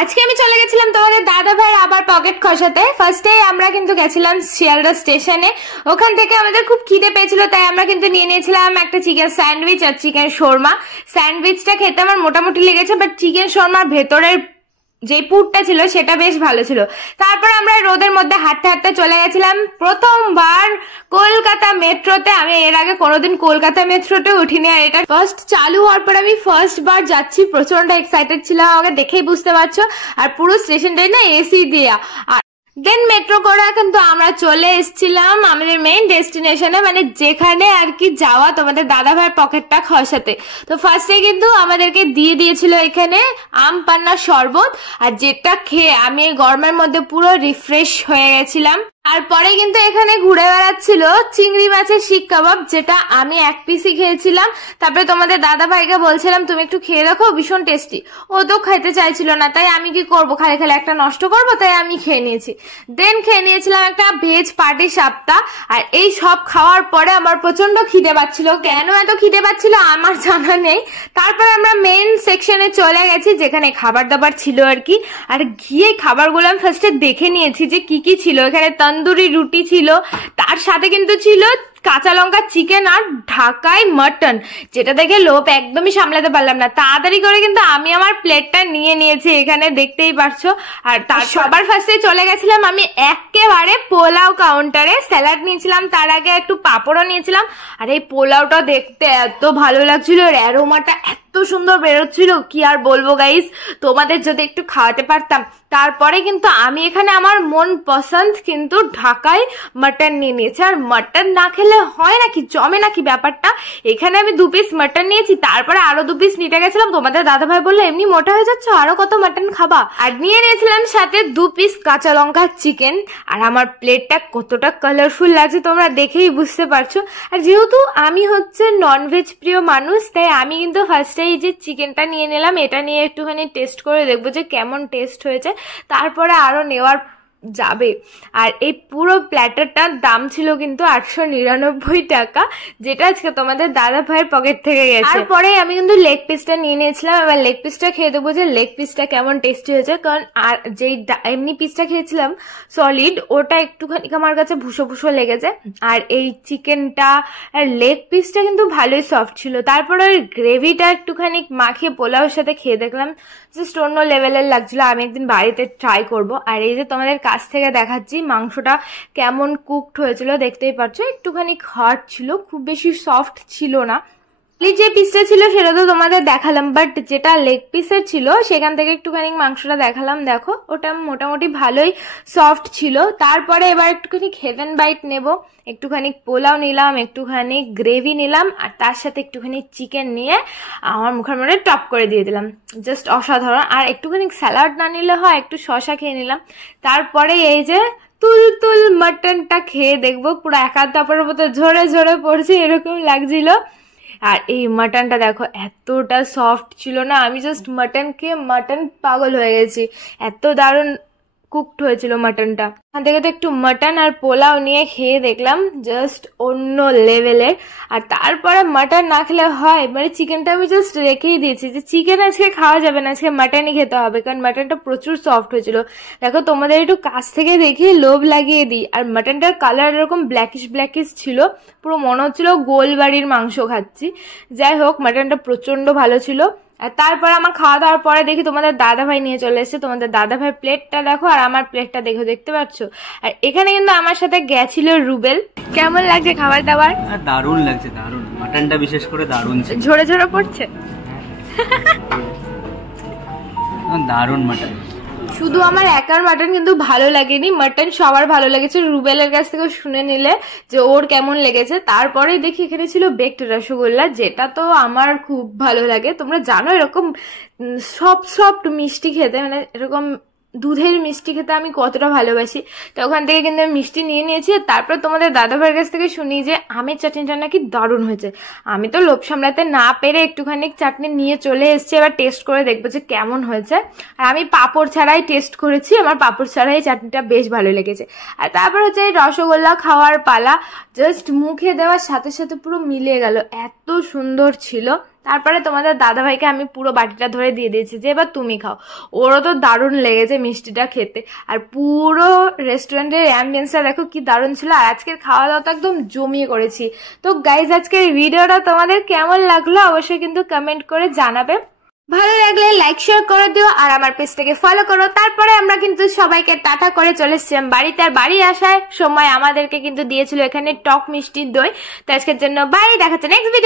আজকে আমি চলে গেছিলাম তোমাদের দাদা ভাইয়ের আবার পকেট খসাতে। ফার্স্টে আমরা কিন্তু গেছিলাম শিয়ালদা স্টেশনে। ওখান থেকে আমাদের খুব খিদে পেয়েছিল, তাই আমরা কিন্তু নিয়ে নিয়েছিলাম একটা চিকেন স্যান্ডউইচ আর চিকেন শোরমা। স্যান্ডউইচটা খেতে আমার মোটামুটি লেগেছে, বাট চিকেন শোরমার ভেতরের যে পুরটা ছিল সেটা বেশ ভালো ছিল। তারপর আমরা রোদের মধ্যে হাঁটতে হাঁটতে চলে গেছিলাম প্রথমবার কলকাতা মেট্রোতে। আমি এর আগে কোনোদিন কলকাতা মেট্রোতে উঠিনি, আর এটা ফার্স্ট চালু হওয়ার পর আমি ফার্স্ট বার যাচ্ছি। প্রচন্ড এক্সাইটেড ছিলাম, আমাকে দেখেই বুঝতে পারছো। আর পুরো স্টেশনটাই না এসি দেয়া। আর দেন মেট্রো করে কিন্তু আমরা চলে এসেছিলাম আমাদের মেইন ডেস্টিনেশনে, মানে যেখানে আর কি যাওয়া তোমাদের দাদা ভাইয়ের পকেটটা খসাতে। তো ফার্স্টে কিন্তু আমাদেরকে দিয়ে দিয়েছিল এখানে আম পান্না শরবত, আর যেটা খেয়ে আমি গরমের মধ্যে পুরো রিফ্রেশ হয়ে গেছিলাম। তারপরে কিন্তু এখানে ঘুরে বেড়াচ্ছিল চিংড়ি মাছের শিক কাবাব, যেটা আমি এক পিসই খেয়েছিলাম। তারপরে তোমাদের দাদা ভাইকে বলছিলাম তুমি একটু খেয়ে দেখো, ভীষণ টেস্টি। ও তো খেতে চাইছিল না, তাই আমি কি করবো, খালি খালি একটা নষ্ট করবো, তাই আমি খেয়ে নিয়েছি। দেন খেয়ে নিয়েছিলাম একটা ভেজ পাটি সাপটা। আর এই সব খাওয়ার পরে আমার প্রচন্ড খিদে পাচ্ছিল। কেন এত খিদে পাচ্ছিল আমার জানা নেই। তারপরে আমরা মেইন সেকশনে চলে গেছি, যেখানে খাবার দাবার ছিল আর কি। আর গিয়ে খাবারগুলো আমি ফার্স্টে দেখে নিয়েছি যে কি কি ছিল। এখানে তন্দুরি রুটি ছিল, তার সাথে কিন্তু ছিল কাঁচা লঙ্কা চিকেন আর ঢাকাই মটন, যেটা দেখে লোভ একদমই সামলাতে পারলাম না। তাড়াতাড়ি করে কিন্তু আমি আমার প্লেটটা নিয়ে নিয়েছি, এখানে দেখতেই পারছো। আর তার সবার ফার্স্টে চলে গেছিলাম আমি একেবারে পোলাও কাউন্টারে। স্যালাড নিয়েছিলাম, তার আগে একটু পাঁপড়ও নিয়েছিলাম। আর এই পোলাওটা দেখতে এত ভালো লাগছিল, আর অ্যারোমাটা এত সুন্দর বেরোচ্ছিল, কি আর বলবো গাইস, তোমাদের যদি একটু খাওয়াতে পারতাম। তারপরে কিন্তু আমি এখানে আমার মন পছন্দ কিন্তু ঢাকাই মাটন নিয়ে নিয়েছি। আর মাটন না খেলে হয় নাকি, জমে নাকি ব্যাপারটা। এখানে আমি 2 পিস মাটন নিয়েছি, তারপরে আরো 2 পিস নিতে গেছিলাম। তোমাদের দাদা ভাই বললো এমনি মোটা হয়ে যাচ্ছে, আরো কত মাটন খাবা। আর নিয়ে নিয়েছিলাম সাথে 2 পিস কাঁচা লঙ্কা চিকেন। আর আমার প্লেটটা কতটা কালারফুল লাগছে তোমরা দেখেই বুঝতে পারছো। আর যেহেতু আমি হচ্ছে ননভেজ প্রিয় মানুষ, তাই আমি কিন্তু ফার্স্টে এই যে চিকেনটা নিয়ে নিলাম, এটা নিয়ে একটুখানি টেস্ট করে দেখবো যে কেমন টেস্ট হয়েছে, তারপরে আরো নেওয়ার যাবে। আর এই পুরো প্ল্যাটারটার দাম ছিল কিন্তু 899 টাকা, যেটা আজকে তোমাদের দাদা ভাইয়ের পকেট থেকে গেছে। তারপরে আমি কিন্তু লেগ পিসটা নিয়ে নিয়েছিলাম। এবার লেগ পিসটা খেয়ে দেবো যে লেগ পিসটা কেমন টেস্টি হয়েছে। কারণ আর যেই এমনি পিসটা খেয়েছিলাম সলিড, ওটা একটুখানি আমার কাছে ভুসো ভুসো লেগেছে। আর এই চিকেনটা আর লেগ পিসটা কিন্তু ভালোই সফট ছিল। তারপরে ওই গ্রেভিটা একটুখানি মাখিয়ে পোলাওর সাথে খেয়ে দেখলাম, জাস্ট অন্য লেভেলের লাগছিল। আমি একদিন বাড়িতে ট্রাই করব। আর এই যে তোমাদের কাছ থেকে দেখাচ্ছি মাংসটা কেমন কুকড হয়েছিল, দেখতেই পাচ্ছ একটুখানি হার্ড ছিল, খুব বেশি সফট ছিল না। যে পিসটা ছিল সেটা তো তোমাদের দেখালাম, বাট যেটা লেগ পিসের ছিল সেখান থেকে একটুখানি মাংসটা দেখালাম। দেখো ওটা মোটামুটি ভালোই সফট ছিল। তারপরে এবার একটুখানি হেভেন বাইট নেব, একটুখানি পোলাও নিলাম, একটুখানি গ্রেভি নিলাম, আর তার সাথে একটুখানি চিকেন নিয়ে আমার মুখের মধ্যে টপ করে দিয়ে দিলাম, জাস্ট অসাধারণ। আর একটুখানি স্যালাড না নিলে হয়, একটু শসা খেয়ে নিলাম। তারপরে এই যে তুল মাটনটা খেয়ে দেখবো, পুরো একা তাপরের মতো ঝরে ঝরে পড়ছে এরকম লাগছিল। আর এই মাটনটা দেখো এতটা সফট ছিল না, আমি জাস্ট মাটন খেয়ে মাটন পাগল হয়ে গেছি, এত দারুণ কুকড হয়েছিল মাটনটা। ওখান থেকে তো একটু মাটন আর পোলাও নিয়ে খেয়ে দেখলাম, জাস্ট অন্য লেভেলের। আর তারপরে মাটন না খেলে হয়, মানে চিকেনটা আমি জাস্ট রেখেই দিয়েছি যে চিকেন আজকে খাওয়া যাবে না, আজকে মাটনই খেতে হবে, কারণ মাটনটা প্রচুর সফট হয়েছিল। দেখো তোমাদের একটু কাছ থেকে দেখিয়ে লোভ লাগিয়ে দিই। আর মাটনটার কালার এরকম ব্ল্যাকিশ ছিল, পুরো মনে হচ্ছিল গোলবাড়ির মাংস খাচ্ছি। যাই হোক, মাটনটা প্রচন্ড ভালো ছিল। আর তারপর আমার খাওয়া দাওয়ার পরে দেখি তোমাদের দাদা ভাই নিয়ে চলে এসেছে। তোমাদের দাদা ভাই প্লেটটা দেখো, আর আমার প্লেটটা দেখো, দেখতে পাচ্ছ। আর এখানে কিন্তু আমার সাথে গেছিল রুবেল। কেমন লাগছে খাবার দাবার? দারুণ লাগছে, দারুণ। মাটনটা বিশেষ করে দারুণ ছিল, ঝরে ঝরে পড়ছে, দারুণ মাটন। শুধু আমার একার মাটন কিন্তু ভালো লাগেনি, মাটন সবার ভালো লেগেছে। রুবেলের কাছ থেকে শুনে নিলে যে ওর কেমন লেগেছে। তারপরে দেখি এখানে ছিল বেকড রসগোল্লা, যেটা তো আমার খুব ভালো লাগে। তোমরা জানো এরকম সফট মিষ্টি খেতে, মানে এরকম দুধের মিষ্টি খেতে আমি কতটা ভালোবাসি। তো ওখান থেকে কিন্তু আমি মিষ্টি নিয়ে নিয়েছি। তারপর তোমাদের দাদা ভাইয়ের কাছ থেকে শুনি যে আমের চাটনিটা নাকি দারুণ হয়েছে। আমি তো লোভ সামলাতে না পেরে একটুখানি চাটনি নিয়ে চলে এসেছি, এবার টেস্ট করে দেখবো যে কেমন হয়েছে। আর আমি পাঁপড় ছাড়াই টেস্ট করেছি, আমার পাঁপড় ছাড়াই চাটনিটা বেশ ভালো লেগেছে। আর তারপর হচ্ছে এই রসগোল্লা খাওয়ার পালা, জাস্ট মুখে দেওয়ার সাথে সাথে পুরো মিলিয়ে গেল, এত সুন্দর ছিল। তারপরে তোমাদের দাদাভাইকে আমি পুরো বাটিটা ধরে দিয়ে দিয়েছি যে এবার তুমি খাও। ওরও তো দারুণ লেগেছে মিষ্টিটা খেতে। আর পুরো রেস্টুরেন্টের অ্যাম্বিয়েন্সটা দেখো কি দারুণ ছিল। আর আজকের খাওয়া দাওয়া তো একদম জমিয়ে করেছি। তো গাইজ আজকের ভিডিওটা তোমাদের কেমন লাগলো অবশ্যই কিন্তু কমেন্ট করে জানাবে। ভালো লাগলে লাইক শেয়ার করে দিও আর আমার পেজটাকে ফলো করো। তারপরে আমরা কিন্তু সবাইকে টাটা করে চলে এসেছিলাম বাড়িতে। আর বাড়ি আসার সময় আমাদেরকে কিন্তু দিয়েছিল এখানে টক মিষ্টি দই। তো আজকের জন্য বাই, দেখা হচ্ছে নেক্সট ভিডিও।